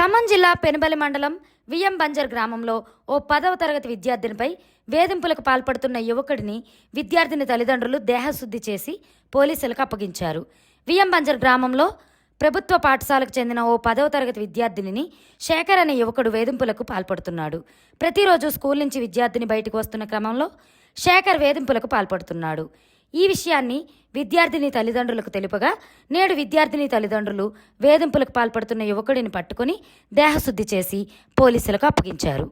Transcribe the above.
ఖమ్మం జిల్లా పెనుబలి మండలం విఎం బంజర్ గ్రామంలో ఓ 10వ తరగతి విద్యార్థినిపై వేధింపులకు పాల్పడుతున్న యువకుడిని విద్యార్థిని తల్లిదండ్రులు దేహశుద్ధి చేసి పోలీసులకు అప్పగించారు. విఎం బంజర్ గ్రామంలో ప్రభుత్వ పాఠశాలకు చెందిన ఓ 10వ తరగతి విద్యార్థినిని శేఖర్ అనే యువకుడు వేధింపులకు పాల్పడుతున్నాడు. ప్రతిరోజు స్కూల్ నుంచి విద్యార్థిని బయటకు వస్తున్న క్రమంలో శేఖర్ వేధింపులకు పాల్పడుతున్నాడు. ఈ విషయాన్ని విద్యార్థిని తల్లిదండ్రులకు తెలుపగా నేడు విద్యార్థిని తల్లిదండ్రులు వేధింపులకు పాల్పడుతున్న యువకుడిని పట్టుకుని దేహశుద్ధి చేసి పోలీసులకు అప్పగించారు.